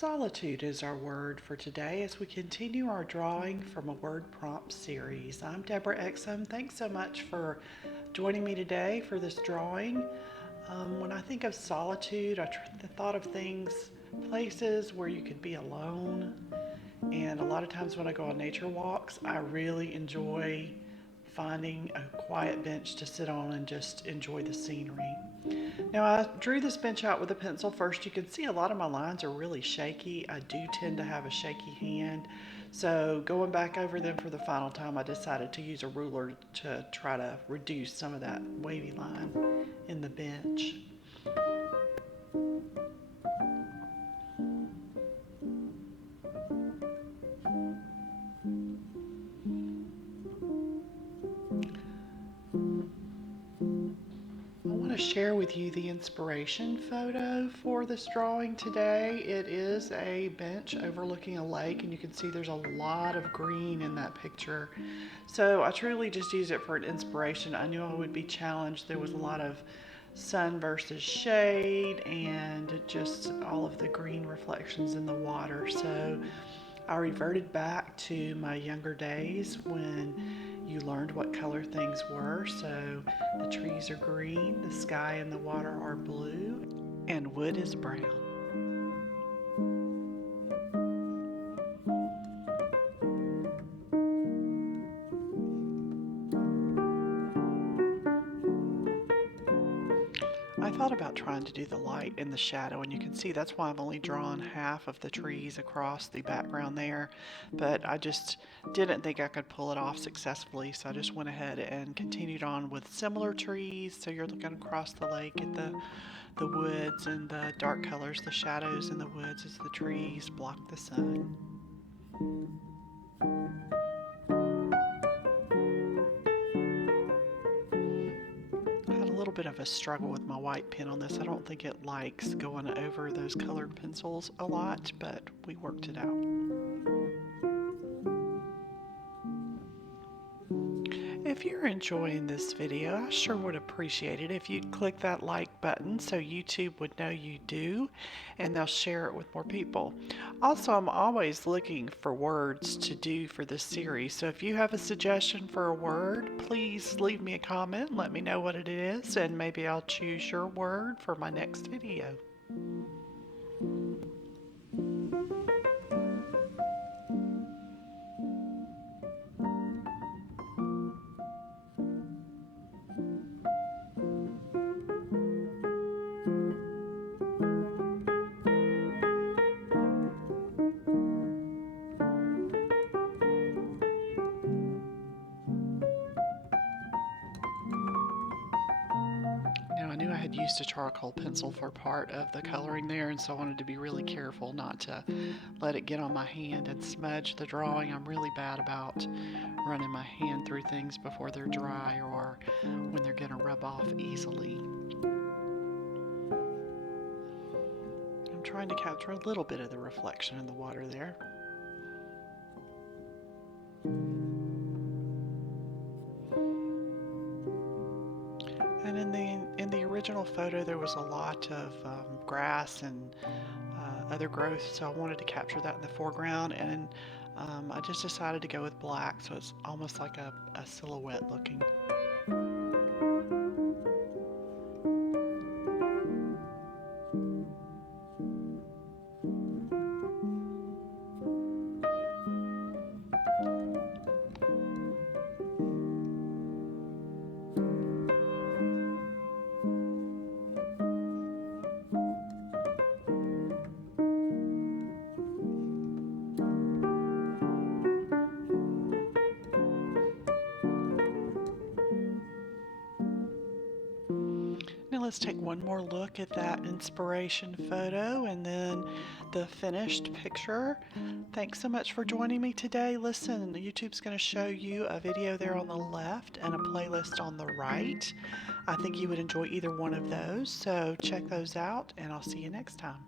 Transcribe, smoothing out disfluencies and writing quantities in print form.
Solitude is our word for today as we continue our drawing from a word prompt series. I'm Deborah Exum. Thanks so much for joining me today for this drawing. When I think of solitude, I thought of places where you could be alone. And a lot of times when I go on nature walks, I really enjoy finding a quiet bench to sit on and just enjoy the scenery. Now I drew this bench out with a pencil first. You can see a lot of my lines are really shaky. I do tend to have a shaky hand. So going back over them for the final time, I decided to use a ruler to try to reduce some of that wavy line in the bench. I want to share with you the inspiration photo for this drawing today. It is a bench overlooking a lake, and you can see there's a lot of green in that picture. So I truly just used it for an inspiration. I knew I would be challenged. There was a lot of sun versus shade and just all of the green reflections in the water. So I reverted back to my younger days when you learned what color things were. So the trees are green, the sky and the water are blue, and wood is brown. I thought about trying to do the light and the shadow, and you can see that's why I've only drawn half of the trees across the background there, but I just didn't think I could pull it off successfully, so I just went ahead and continued on with similar trees. So you're looking across the lake at the woods and the dark colors, the shadows in the woods as the trees block the sun. A little bit of a struggle with my white pen on this. I don't think it likes going over those colored pencils a lot, but we worked it out. If you're enjoying this video, I sure would appreciate it if you'd click that like button so YouTube would know you do, and they'll share it with more people. Also, I'm always looking for words to do for this series, so if you have a suggestion for a word, please leave me a comment and let me know what it is, and maybe I'll choose your word for my next video. Now I knew I had used a charcoal pencil for part of the coloring there, and so I wanted to be really careful not to let it get on my hand and smudge the drawing. I'm really bad about running my hand through things before they're dry or when they're going to rub off easily. I'm trying to capture a little bit of the reflection in the water there. And in the original photo, there was a lot of grass and other growth, so I wanted to capture that in the foreground, and I just decided to go with black, so it's almost like a silhouette looking. Now let's take one more look at that inspiration photo and then the finished picture. Thanks so much for joining me today. Listen, YouTube's going to show you a video there on the left and a playlist on the right. I think you would enjoy either one of those, so check those out, and I'll see you next time.